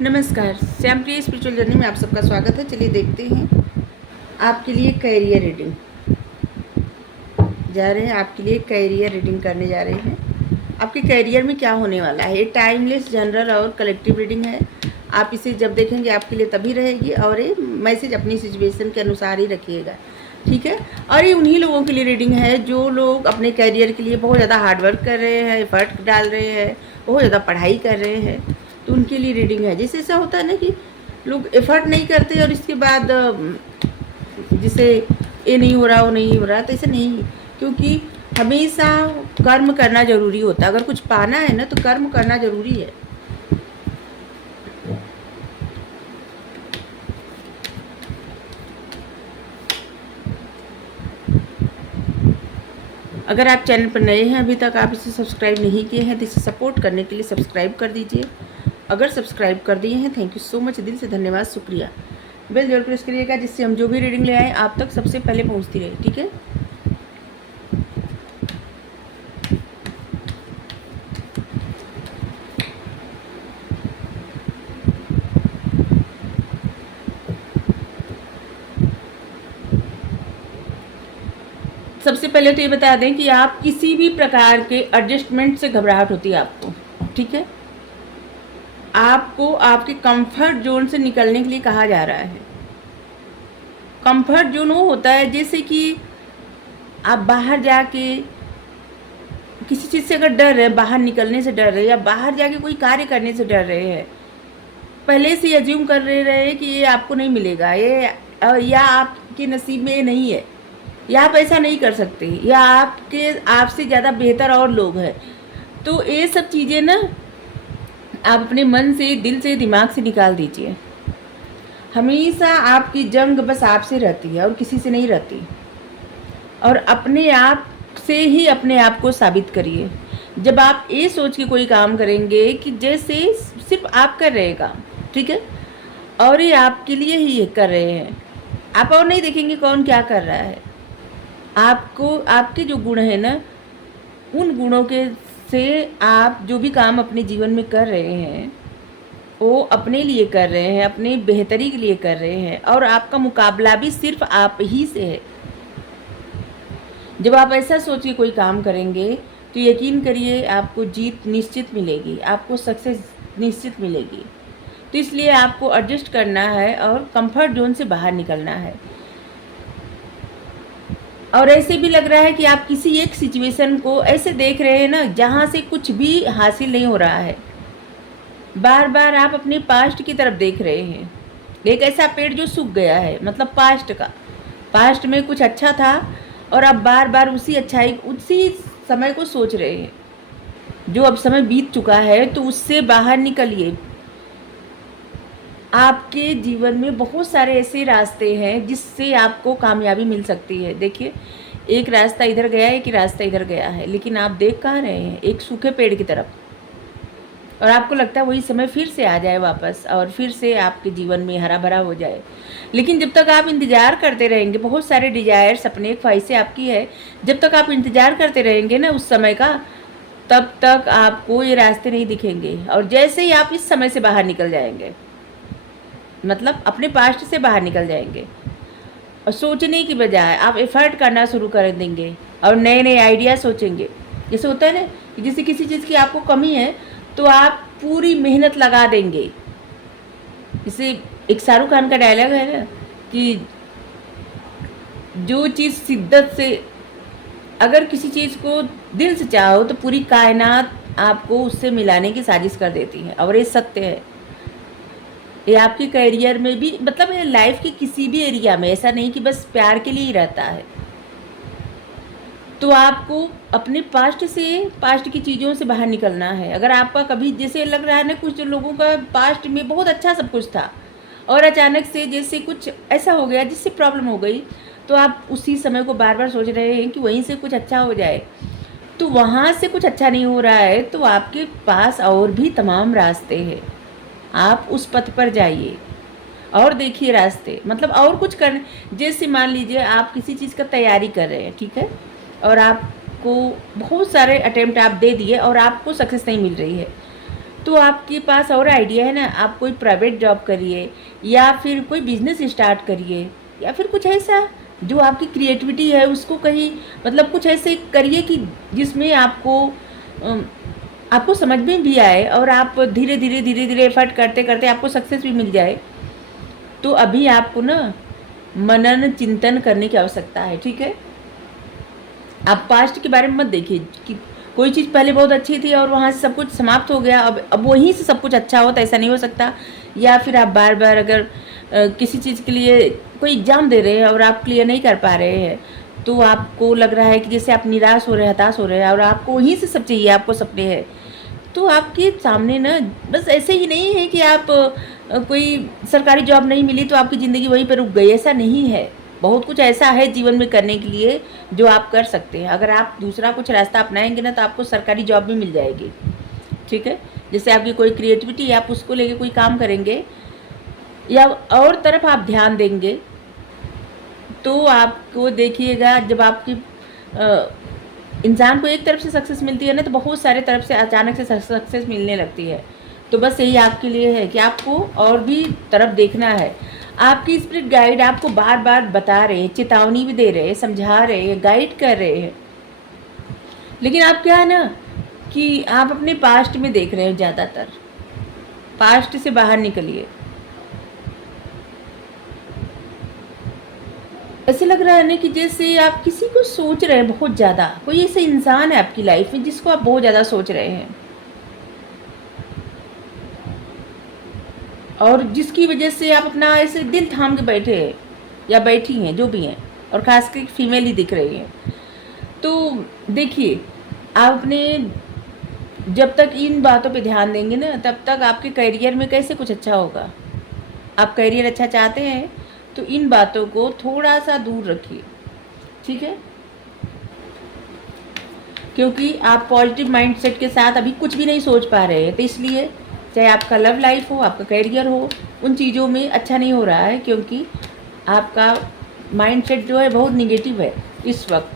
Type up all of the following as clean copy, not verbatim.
नमस्कार, श्याम प्रिय spiritual journey में आप सबका स्वागत है। चलिए देखते हैं आपके लिए कैरियर रीडिंग जा रहे हैं। आपके लिए कैरियर रीडिंग करने जा रहे हैं। आपके कैरियर में क्या होने वाला है। ये टाइमलेस, जनरल और कलेक्टिव रीडिंग है। आप इसे जब देखेंगे आपके लिए तभी रहेगी, और ये मैसेज अपनी सिचुएशन के अनुसार ही रखिएगा, ठीक है। और ये उन्हीं लोगों के लिए रीडिंग है जो लोग अपने कैरियर के लिए बहुत ज़्यादा हार्डवर्क कर रहे हैं, एफर्ट डाल रहे हैं, बहुत ज़्यादा पढ़ाई कर रहे हैं, तो उनके लिए रीडिंग है। जैसे ऐसा होता है ना कि लोग एफर्ट नहीं करते और इसके बाद जिसे ये नहीं हो रहा, वो नहीं हो रहा, तो ऐसा नहीं, क्योंकि हमेशा कर्म करना ज़रूरी होता है। अगर कुछ पाना है ना तो कर्म करना ज़रूरी है। अगर आप चैनल पर नए हैं, अभी तक आप इसे सब्सक्राइब नहीं किए हैं, तो इसे सपोर्ट करने के लिए सब्सक्राइब कर दीजिए। अगर सब्सक्राइब कर दिए हैं, थैंक यू सो मच, दिल से धन्यवाद, शुक्रिया। बेल जरूर प्रेस करिएगा, जिससे हम जो भी रीडिंग ले आए आप तक सबसे पहले पहुंचती रहे, ठीक है। सबसे पहले तो ये बता दें कि आप किसी भी प्रकार के एडजस्टमेंट से घबराहट होती है आपको, ठीक है। आपको आपके कंफर्ट जोन से निकलने के लिए कहा जा रहा है। कंफर्ट जोन वो होता है जैसे कि आप बाहर जाके किसी चीज़ से अगर डर रहे, बाहर निकलने से डर रहे, या बाहर जाके कोई कार्य करने से डर रहे हैं, पहले से अज्यूम कर रहे कि ये आपको नहीं मिलेगा, ये या आपके नसीब में ये नहीं है, या आप ऐसा नहीं कर सकते, या आपसे ज़्यादा बेहतर और लोग हैं, तो ये सब चीज़ें ना आप अपने मन से, दिल से, दिमाग से निकाल दीजिए। हमेशा आपकी जंग बस आपसे रहती है और किसी से नहीं रहती। और अपने आप से ही अपने आप को साबित करिए। जब आप ये सोच के कोई काम करेंगे कि जैसे सिर्फ आप कर रहे काम, ठीक है, और ये आपके लिए ही कर रहे हैं, आप और नहीं देखेंगे कौन क्या कर रहा है। आपको आपके जो गुण है ना, उन गुणों के से आप जो भी काम अपने जीवन में कर रहे हैं वो अपने लिए कर रहे हैं, अपने बेहतरी के लिए कर रहे हैं, और आपका मुकाबला भी सिर्फ आप ही से है। जब आप ऐसा सोच के कोई काम करेंगे तो यकीन करिए आपको जीत निश्चित मिलेगी, आपको सक्सेस निश्चित मिलेगी। तो इसलिए आपको एडजस्ट करना है और कंफर्ट जोन से बाहर निकलना है। और ऐसे भी लग रहा है कि आप किसी एक सिचुएशन को ऐसे देख रहे हैं ना जहाँ से कुछ भी हासिल नहीं हो रहा है। बार बार आप अपने पास्ट की तरफ देख रहे हैं। एक ऐसा पेड़ जो सूख गया है, मतलब पास्ट का, पास्ट में कुछ अच्छा था और आप बार बार उसी अच्छाई, उसी समय को सोच रहे हैं। जो अब समय बीत चुका है तो उससे बाहर निकलिए। आपके जीवन में बहुत सारे ऐसे रास्ते हैं जिससे आपको कामयाबी मिल सकती है। देखिए, एक रास्ता इधर गया है, एक रास्ता इधर गया है, लेकिन आप देख कहाँ रहे हैं? एक सूखे पेड़ की तरफ। और आपको लगता है वही समय फिर से आ जाए वापस, और फिर से आपके जीवन में हरा भरा हो जाए। लेकिन जब तक आप इंतज़ार करते रहेंगे, बहुत सारे डिजायर्स, अपने एक ख्वाहिशें आपकी है, जब तक आप इंतज़ार करते रहेंगे ना उस समय का, तब तक आपको ये रास्ते नहीं दिखेंगे। और जैसे ही आप इस समय से बाहर निकल जाएंगे, मतलब अपने पास्ट से बाहर निकल जाएंगे, और सोचने की बजाय आप एफर्ट करना शुरू कर देंगे और नए नए आइडिया सोचेंगे। जैसे होता है ना कि जैसे किसी चीज़ की आपको कमी है तो आप पूरी मेहनत लगा देंगे। जैसे एक शाहरुख खान का डायलॉग है ना कि जो चीज़ शिद्दत से, अगर किसी चीज़ को दिल से चाहो तो पूरी कायनात आपको उससे मिलाने की साजिश कर देती है, और ये सत्य है। ये आपके करियर में भी, मतलब ये लाइफ के किसी भी एरिया में, ऐसा नहीं कि बस प्यार के लिए ही रहता है। तो आपको अपने पास्ट से, पास्ट की चीज़ों से बाहर निकलना है। अगर आपका कभी जैसे लग रहा है ना, कुछ लोगों का पास्ट में बहुत अच्छा सब कुछ था और अचानक से जैसे कुछ ऐसा हो गया जिससे प्रॉब्लम हो गई, तो आप उसी समय को बार बार सोच रहे हैं कि वहीं से कुछ अच्छा हो जाए, तो वहाँ से कुछ अच्छा नहीं हो रहा है। तो आपके पास और भी तमाम रास्ते हैं, आप उस पथ पर जाइए और देखिए रास्ते, मतलब और कुछ कर। जैसे मान लीजिए आप किसी चीज़ का तैयारी कर रहे हैं, ठीक है, और आपको बहुत सारे अटेम्प्ट आप दे दिए और आपको सक्सेस नहीं मिल रही है, तो आपके पास और आइडिया है ना, आप कोई प्राइवेट जॉब करिए या फिर कोई बिजनेस स्टार्ट करिए या फिर कुछ ऐसा जो आपकी क्रिएटिविटी है उसको कहीं मतलब कुछ ऐसे करिए कि जिसमें अम, आपको समझ में भी आए और आप धीरे धीरे एफर्ट करते करते आपको सक्सेस भी मिल जाए। तो अभी आपको ना मनन चिंतन करने की आवश्यकता है, ठीक है। आप पास्ट के बारे में मत देखिए कि कोई चीज़ पहले बहुत अच्छी थी और वहाँ से सब कुछ समाप्त हो गया, अब वहीं से सब कुछ अच्छा हो, तो ऐसा नहीं हो सकता। या फिर आप बार बार अगर किसी चीज़ के लिए कोई एग्ज़ाम दे रहे हैं और आप क्लियर नहीं कर पा रहे हैं, तो आपको लग रहा है कि जैसे आप निराश हो रहे हैं, हताश हो रहे हैं और आपको वहीं से सब चाहिए, आपको सपने हैं, तो आपके सामने ना बस ऐसे ही नहीं है कि आप कोई सरकारी जॉब नहीं मिली तो आपकी ज़िंदगी वहीं पर रुक गई, ऐसा नहीं है। बहुत कुछ ऐसा है जीवन में करने के लिए जो आप कर सकते हैं। अगर आप दूसरा कुछ रास्ता अपनाएंगे ना तो आपको सरकारी जॉब भी मिल जाएगी, ठीक है। जैसे आपकी कोई क्रिएटिविटी है, आप उसको लेके कोई काम करेंगे या और तरफ आप ध्यान देंगे तो आपको देखिएगा जब आपकी इंसान को एक तरफ से सक्सेस मिलती है ना तो बहुत सारे तरफ से अचानक से सक्सेस मिलने लगती है। तो बस यही आपके लिए है कि आपको और भी तरफ देखना है। आपकी स्पिरिट गाइड आपको बार बार बता रहे हैं, चेतावनी भी दे रहे हैं, समझा रहे हैं, गाइड कर रहे हैं, लेकिन आप क्या है ना कि आप अपने पास्ट में देख रहे हैं ज़्यादातर। पास्ट से बाहर निकलिए। ऐसे लग रहा है ना कि जैसे आप किसी को सोच रहे हैं बहुत ज़्यादा, कोई ऐसा इंसान है आपकी लाइफ में जिसको आप बहुत ज़्यादा सोच रहे हैं और जिसकी वजह से आप अपना ऐसे दिल थाम के बैठे हैं या बैठी हैं, जो भी हैं, और खासकर फीमेल ही दिख रही हैं। तो देखिए, आप अपने जब तक इन बातों पे ध्यान देंगे ना तब तक आपके करियर में कैसे कुछ अच्छा होगा। आप करियर अच्छा चाहते हैं तो इन बातों को थोड़ा सा दूर रखिए, ठीक है। क्योंकि आप पॉजिटिव माइंडसेट के साथ अभी कुछ भी नहीं सोच पा रहे हैं, तो इसलिए चाहे आपका लव लाइफ हो, आपका करियर हो, उन चीज़ों में अच्छा नहीं हो रहा है क्योंकि आपका माइंडसेट जो है बहुत निगेटिव है इस वक्त।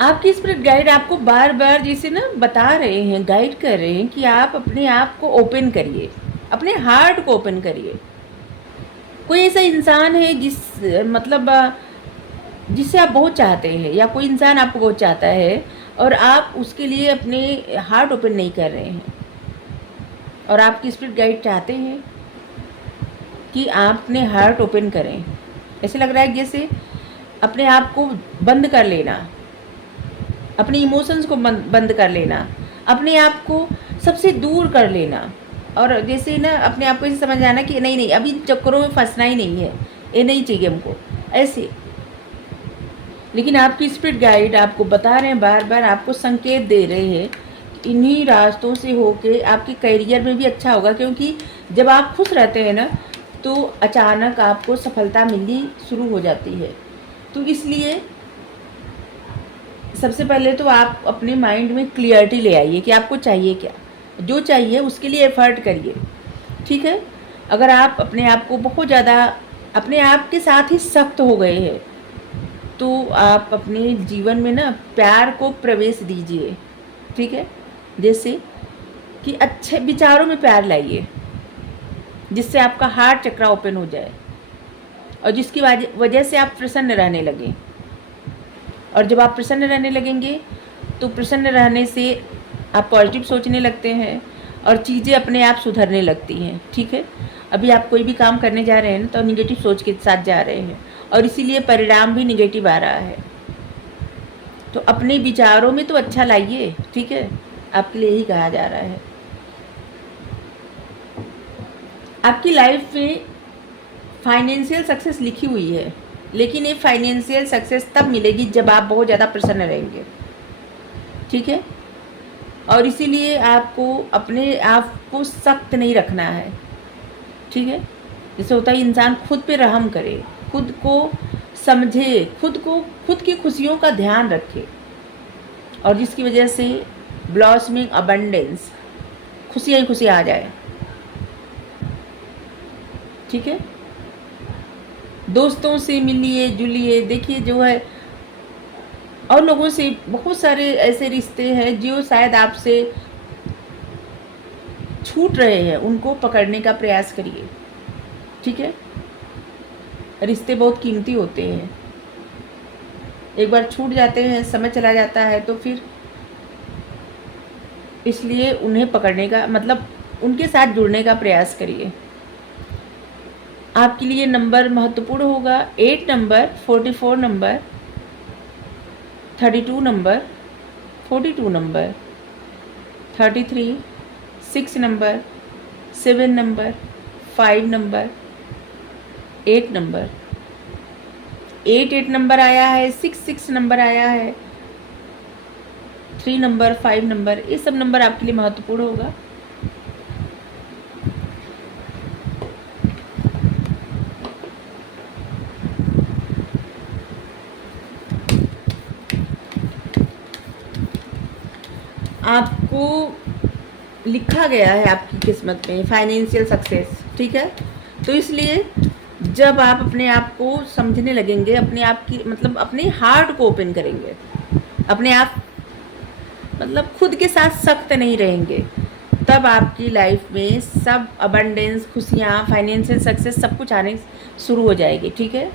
आपकी स्पिरिट गाइड आपको बार बार जैसे ना बता रहे हैं, गाइड कर रहे हैं कि आप अपने आप को ओपन करिए, अपने हार्ट को ओपन करिए। कोई ऐसा इंसान है मतलब जिससे आप बहुत चाहते हैं या कोई इंसान आपको बहुत चाहता है और आप उसके लिए अपने हार्ट ओपन नहीं कर रहे हैं और आपकी स्पिरिट गाइड चाहते हैं कि आप अपने हार्ट ओपन करें। ऐसे लग रहा है जैसे अपने आप को बंद कर लेना, अपने इमोशंस को बंद कर लेना, अपने आप को सबसे दूर कर लेना और जैसे ना अपने आप को ऐसे समझ आना कि नहीं नहीं अभी चक्करों में फंसना ही नहीं है, ये नहीं चाहिए हमको ऐसे। लेकिन आपकी स्पिरिट गाइड आपको बता रहे हैं, बार बार आपको संकेत दे रहे हैं इन्हीं रास्तों से होके आपके करियर में भी अच्छा होगा, क्योंकि जब आप खुश रहते हैं ना तो अचानक आपको सफलता मिलनी शुरू हो जाती है। तो इसलिए सबसे पहले तो आप अपने माइंड में क्लियरिटी ले आइए कि आपको चाहिए क्या, जो चाहिए उसके लिए एफर्ट करिए, ठीक है। अगर आप अपने आप को बहुत ज़्यादा अपने आप के साथ ही सख्त हो गए हैं तो आप अपने जीवन में ना प्यार को प्रवेश दीजिए, ठीक है। जैसे कि अच्छे विचारों में प्यार लाइए जिससे आपका हार्ट चक्र ओपन हो जाए और जिसकी वजह से आप प्रसन्न रहने लगें। और जब आप प्रसन्न रहने लगेंगे तो प्रसन्न रहने से आप पॉजिटिव सोचने लगते हैं और चीज़ें अपने आप सुधरने लगती हैं, ठीक है। अभी आप कोई भी काम करने जा रहे हैं ना तो निगेटिव सोच के साथ जा रहे हैं और इसीलिए परिणाम भी निगेटिव आ रहा है। तो अपने विचारों में तो अच्छा लाइए, ठीक है, आपके लिए ही कहा जा रहा है। आपकी लाइफ में फाइनेंशियल सक्सेस लिखी हुई है, लेकिन ये फाइनेंशियल सक्सेस तब मिलेगी जब आप बहुत ज़्यादा प्रसन्न रहेंगे, ठीक है। और इसीलिए आपको अपने आप को सख्त नहीं रखना है, ठीक है। जैसे होता है इंसान खुद पे रहम करे, खुद को समझे, खुद की खुशियों का ध्यान रखे और जिसकी वजह से ब्लॉसमिंग अबंडेंस, खुशियाँ ही खुशियाँ आ जाए, ठीक है। दोस्तों से मिलिए जुलिए, देखिए जो है और लोगों से बहुत सारे ऐसे रिश्ते हैं जो शायद आपसे छूट रहे हैं, उनको पकड़ने का प्रयास करिए, ठीक है। रिश्ते बहुत कीमती होते हैं, एक बार छूट जाते हैं, समय चला जाता है तो फिर इसलिए उन्हें पकड़ने का मतलब उनके साथ जुड़ने का प्रयास करिए। आपके लिए नंबर महत्वपूर्ण होगा 8 number, 44 number, 32 number, 42 number, 33, 6 number, 7 number, 5 number, 8 number, 8 number आया है, 6 नंबर आया है, 3 नंबर, 5 नंबर, ये सब नंबर आपके लिए महत्वपूर्ण होगा। आपको लिखा गया है आपकी किस्मत में फाइनेंशियल सक्सेस, ठीक है। तो इसलिए जब आप अपने आप को समझने लगेंगे, अपने आप की मतलब अपने हार्ट को ओपन करेंगे, अपने आप मतलब खुद के साथ सख्त नहीं रहेंगे, तब आपकी लाइफ में सब अबंडेंस, खुशियाँ, फाइनेंशियल सक्सेस सब कुछ आने शुरू हो जाएगी, ठीक है।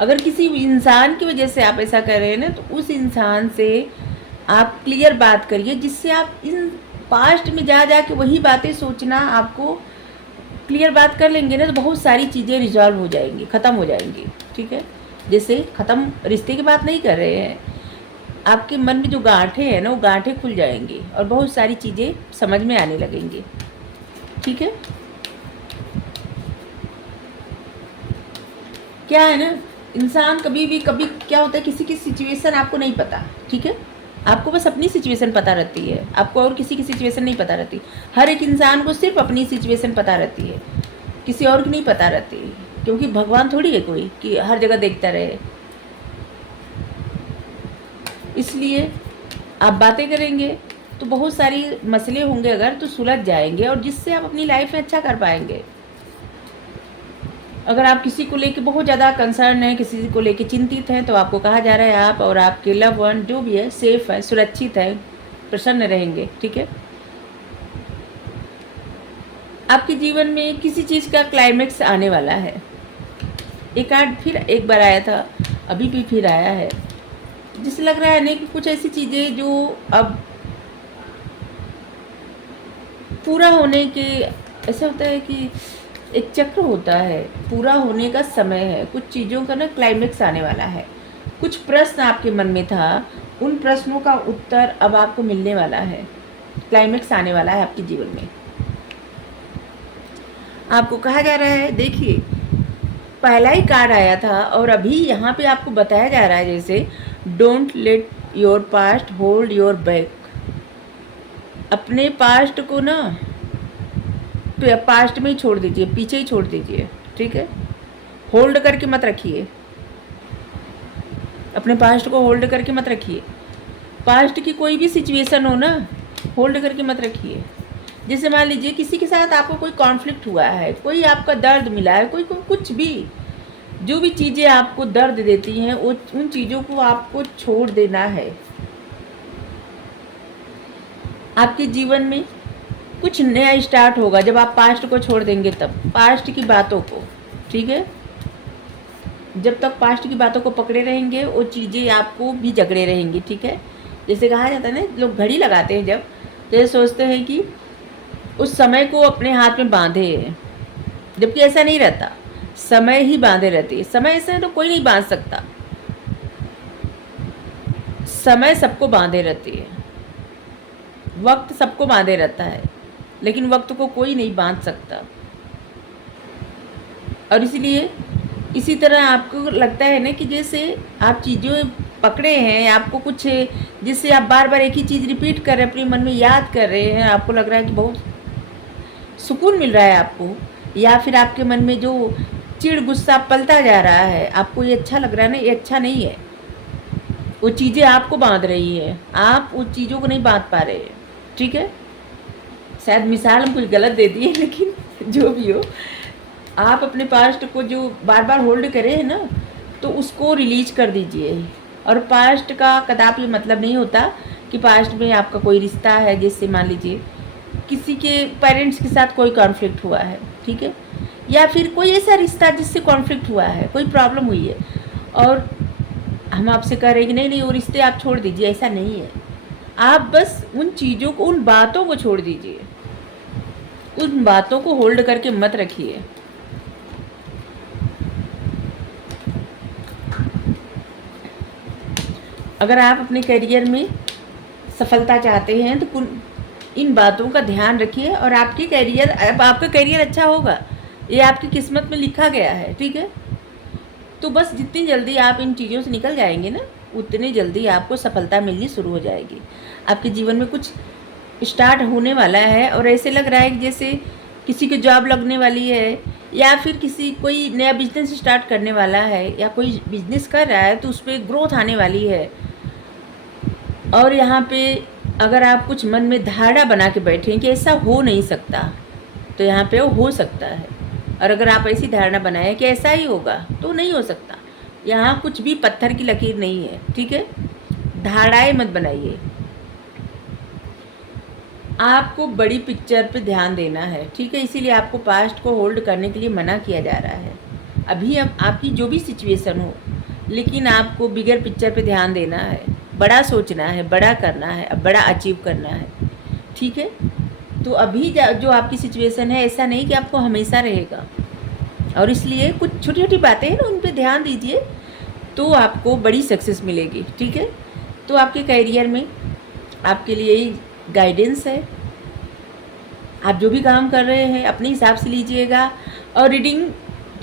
अगर किसी इंसान की वजह से आप ऐसा कर रहे हैं ना, तो उस इंसान से आप क्लियर बात करिए, जिससे आप इन पास्ट में जा के वही बातें सोचना, आपको क्लियर बात कर लेंगे ना, तो बहुत सारी चीज़ें रिजॉल्व हो जाएंगी, ख़त्म हो जाएंगी, ठीक है। जैसे ख़त्म रिश्ते की बात नहीं कर रहे हैं, आपके मन में जो गांठें हैं ना, वो गांठें खुल जाएंगी और बहुत सारी चीज़ें समझ में आने लगेंगी, ठीक है। क्या है ना, इंसान कभी क्या होता है, किसी की सिचुएशन आपको नहीं पता, ठीक है। आपको बस अपनी सिचुएशन पता रहती है, आपको और किसी की सिचुएशन नहीं पता रहती। हर एक इंसान को सिर्फ अपनी सिचुएशन पता रहती है, किसी और की नहीं पता रहती, क्योंकि भगवान थोड़ी है कोई कि हर जगह देखता रहे। इसलिए आप बातें करेंगे तो बहुत सारी मसले होंगे अगर, तो सुलझ जाएंगे और जिससे आप अपनी लाइफ में अच्छा कर पाएंगे। अगर आप किसी को लेके बहुत ज़्यादा कंसर्न हैं, किसी को लेके चिंतित हैं, तो आपको कहा जा रहा है आप और आपके लव वन जो भी है सेफ है, सुरक्षित है, प्रसन्न रहेंगे, ठीक है। आपके जीवन में किसी चीज़ का क्लाइमेक्स आने वाला है। एक कार्ड फिर एक बार आया था, अभी भी फिर आया है, जिससे लग रहा है ना कि कुछ ऐसी चीज़ें जो अब पूरा होने के, ऐसा होता है कि एक चक्र होता है, पूरा होने का समय है, कुछ चीज़ों का ना क्लाइमेक्स आने वाला है। कुछ प्रश्न आपके मन में था, उन प्रश्नों का उत्तर अब आपको मिलने वाला है, क्लाइमेक्स आने वाला है आपके जीवन में। आपको कहा जा रहा है, देखिए पहला ही कार्ड आया था और अभी यहाँ पे आपको बताया जा रहा है जैसे don't let your past hold your back. अपने पास्ट को ना पास्ट में ही छोड़ दीजिए, पीछे ही छोड़ दीजिए, ठीक है। होल्ड करके मत रखिए, अपने पास्ट को होल्ड करके मत रखिए। पास्ट की कोई भी सिचुएशन हो ना, होल्ड करके मत रखिए। जैसे मान लीजिए किसी के साथ आपको कोई कॉन्फ्लिक्ट हुआ है, कोई आपका दर्द मिला है, कोई कुछ भी, जो भी चीज़ें आपको दर्द देती हैं वो उन चीज़ों को आपको छोड़ देना है। आपके जीवन में कुछ नया स्टार्ट होगा जब आप पास्ट को छोड़ देंगे, तब पास्ट की बातों को, ठीक है। जब तक पास्ट की बातों को पकड़े रहेंगे वो चीज़ें आपको भी जकड़े रहेंगी, ठीक है। जैसे कहा जाता है ना, लोग घड़ी लगाते हैं जब, तो ये सोचते हैं कि उस समय को अपने हाथ में बांधे हैं, जबकि ऐसा नहीं रहता, समय ही बांधे रहती है। समय से तो कोई नहीं बांध सकता, समय सबको बांधे रहती है, वक्त सबको बांधे रहता है, लेकिन वक्त को कोई नहीं बांध सकता। और इसलिए इसी तरह आपको लगता है ना कि जैसे आप चीज़ें पकड़े हैं, आपको कुछ जिससे आप बार बार एक ही चीज़ रिपीट कर रहे हैं, अपने मन में याद कर रहे हैं, आपको लग रहा है कि बहुत सुकून मिल रहा है आपको, या फिर आपके मन में जो चिढ़ गुस्सा पलता जा रहा है, आपको ये अच्छा लग रहा है ना, ये अच्छा नहीं है। वो चीज़ें आपको बांध रही है, आप उन चीज़ों को नहीं बांध पा रहे हैं, ठीक है। शायद मिसाल हम कुछ गलत दे दिए, लेकिन जो भी हो, आप अपने पास्ट को जो बार बार होल्ड करे हैं ना, तो उसको रिलीज कर दीजिए। और पास्ट का कदापि मतलब नहीं होता कि पास्ट में आपका कोई रिश्ता है जिससे मान लीजिए किसी के पेरेंट्स के साथ कोई कॉन्फ्लिक्ट हुआ है, ठीक है, या फिर कोई ऐसा रिश्ता जिससे कॉन्फ्लिक्ट हुआ है, कोई प्रॉब्लम हुई है और हम आपसे कह रहे हैं कि नहीं नहीं वो रिश्ते आप छोड़ दीजिए, ऐसा नहीं है। आप बस उन चीज़ों को, उन बातों को छोड़ दीजिए, उन बातों को होल्ड करके मत रखिए। अगर आप अपने करियर में सफलता चाहते हैं तो इन बातों का ध्यान रखिए और आपकी करियर, अब आपका करियर अच्छा होगा, ये आपकी किस्मत में लिखा गया है, ठीक है। तो बस जितनी जल्दी आप इन चीज़ों से निकल जाएंगे ना, उतनी जल्दी आपको सफलता मिलनी शुरू हो जाएगी। आपके जीवन में कुछ स्टार्ट होने वाला है और ऐसे लग रहा है कि जैसे किसी की जॉब लगने वाली है या फिर किसी कोई नया बिजनेस स्टार्ट करने वाला है या कोई बिजनेस कर रहा है तो उस पर ग्रोथ आने वाली है। और यहाँ पे अगर आप कुछ मन में धारणा बना के बैठे हैं कि ऐसा हो नहीं सकता, तो यहाँ पे वो हो सकता है। और अगर आप ऐसी धारणा बनाएं कि ऐसा ही होगा तो नहीं हो सकता। यहाँ कुछ भी पत्थर की लकीर नहीं है, ठीक है। धारणाएं मत बनाइए, आपको बड़ी पिक्चर पे ध्यान देना है, ठीक है। इसीलिए आपको पास्ट को होल्ड करने के लिए मना किया जा रहा है। अभी आपकी जो भी सिचुएशन हो, लेकिन आपको बिगर पिक्चर पे ध्यान देना है, बड़ा सोचना है, बड़ा करना है, बड़ा अचीव करना है, ठीक है। तो अभी जो आपकी सिचुएशन है ऐसा नहीं कि आपको हमेशा रहेगा, और इसलिए कुछ छोटी छोटी बातें हैं ना, उन पे ध्यान दीजिए तो आपको बड़ी सक्सेस मिलेगी, ठीक है। तो आपके करियर में आपके लिए ही गाइडेंस है। आप जो भी काम कर रहे हैं अपने हिसाब से लीजिएगा और रीडिंग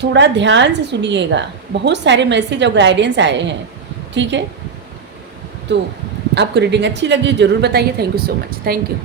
थोड़ा ध्यान से सुनिएगा। बहुत सारे मैसेज और गाइडेंस आए हैं, ठीक है। तो आपको रीडिंग अच्छी लगी ज़रूर बताइए। Thank you so much. Thank you.